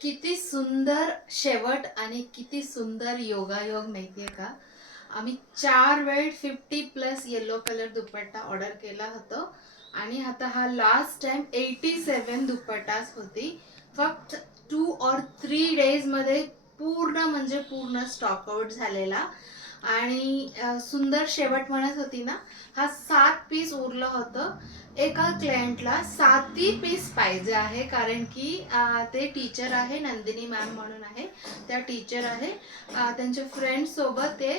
किती सुंदर शेवट आणि किती सुंदर योगायोग माहितीये का. आम्ही 4 वेळ 50+ येलो कलर दुपट्टा ऑर्डर केला होता आणि आता हा लास्ट टाइम 87 दुपट्टाच होती. फक्त 2 or 3 days मध्ये पूर्ण म्हणजे पूर्ण स्टॉक आउट झालेला. आणि सुंदर शेवट म्हणत होती ना, हा 7 पीस उरलं होतं. एका क्लायंटला 7 पीस पाहिजे आहे, कारण की ते टीचर आहे, नंदिनी मॅम म्हणून आहे, त्या टीचर आहे. त्यांच्या फ्रेंड सोबत ते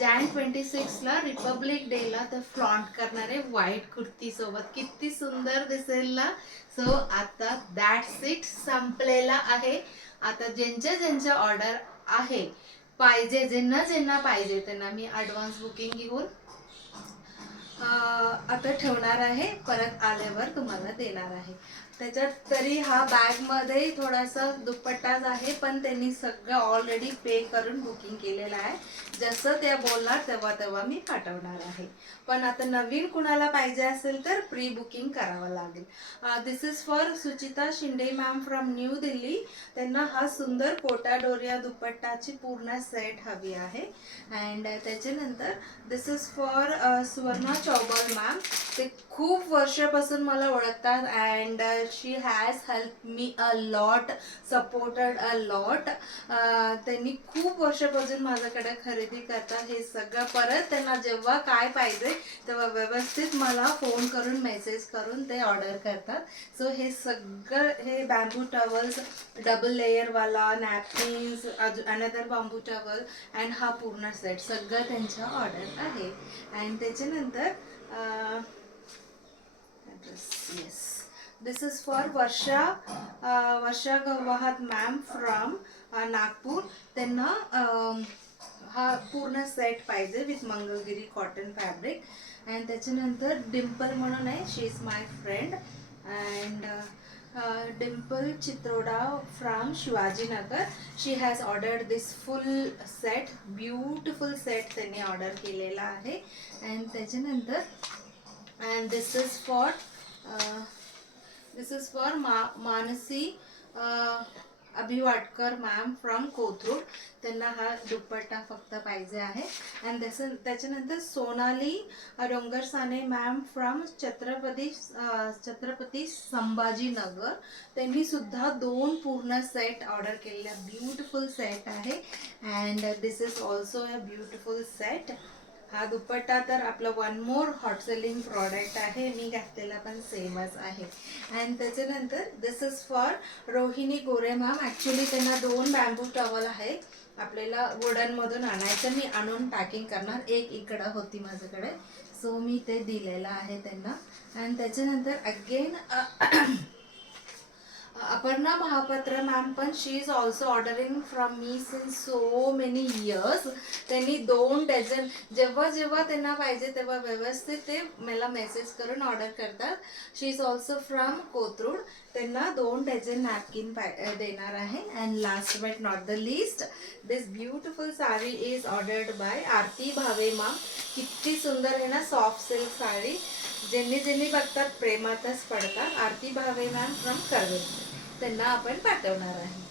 Jan 26ला रिपब्लिक डेला ते फ्लॉन्ट करणारे व्हाईट कुर्ती सोबत किती सुंदर दिसेल ना. सो आता दॅट्स इट, संपलेला आहे. आता ज्यांच्या ज्यांच्या ऑर्डर आहे पाहिजे, ज्यांना ज्यांना पाहिजे त्यांना मी ॲडव्हान्स बुकिंग घेऊन आता ठेवणार आहे, परत आल्यावर तुम्हाला देणार आहे. त्याच्यात तरी हा बॅगमध्ये थोडासा दुपट्टाच आहे, पण त्यांनी सगळं ऑलरेडी पे करून बुकिंग केलेलं आहे. जसं ते बोलणार तेव्हा तेव्हा मी पाठवणार आहे. पण आता नवीन कुणाला पाहिजे असेल तर प्री बुकिंग करावं लागेल. This is for Suchita Shinde ma'am from New Delhi. त्यांना हा सुंदर कोटा डोरिया दुपट्टाची पूर्ण सेट हवी आहे. अँड त्याच्यानंतर this is for Suvarna चौबल ma'am. ते खूप वर्षापासून मला ओळखतात and she has help me a lot, supported a lot. त्यांनी खूप वर्षापासून माझ्याकडे खरेदी करतात. हे सगळं परत त्यांना जेव्हा काय पाहिजे तेव्हा व्यवस्थित मला फोन करून मेसेज करून ते ऑर्डर करतात. सो हे सगळं, हे बॅम्बू टॉवल्स, डबल लेयरवाला, napkins, another bamboo towel and हा पूर्ण सेट सगळं त्यांच्या ऑर्डर आहे. अँड त्याच्यानंतर yes, this is for Varsha Gawahat ma'am from Nagpur. त्यांना हा पूर्ण सेट पाहिजे with Mangalagiri cotton fabric. And त्याच्यानंतर डिम्पल म्हणून आहे, she is my friend. And Dimple Chitroda from Shivajinagar. She has ordered this full set, beautiful set त्यांनी ऑर्डर केलेला आहे. अँड त्याच्यानंतर and this is for Mansi Abhiwatkar ma'am from Kothrud. त्यांना हा दुपट्टा फक्त पाहिजे आहे. अँड त्याच्यानंतर सोनाली डोंगरसाने मॅम फ्रॉम छत्रपती संभाजीनगर. त्यांनी सुद्धा 2 पूर्ण सेट ऑर्डर केलेला, ब्युटिफुल सेट आहे. And this is also a beautiful set. हा दुपट्टा तर आपलं one more hot selling product आहे, मी घातलेला पण सेमच आहे. अँड त्याच्यानंतर this is for Rohini Gore ma'am. Actually त्यांना 2 बॅम्बू टॉवल आहे, आपल्याला वुडनमधून आणायचं, मी आणून पॅकिंग करणार. एक इकडं होती माझ्याकडे, सो मी ते दिलेलं आहे त्यांना. अँड त्याच्यानंतर अगेन अपर्णा महापात्र मॅम, पण she is also ordering from me since so many years. त्यांनी 2 डझन, जेव्हा जेव्हा त्यांना पाहिजे तेव्हा व्यवस्थित ते मला मेसेज करून ऑर्डर करतात. शी इज ऑल्सो फ्रॉम कोथरूड. त्यांना 2 डझन नॅपकिन देणार आहे. And last but not the list, this beautiful sari is ordered bye Aarti Bhave ma'am. किती सुंदर आहे ना, सॉफ्ट सिल्क साडी. ज्यांनी ज्यांनी बघतात प्रेमातच पडतात. आरती भावे मॅम फ्रॉम करवीर, त्यांना आपण पाठवणार आहे.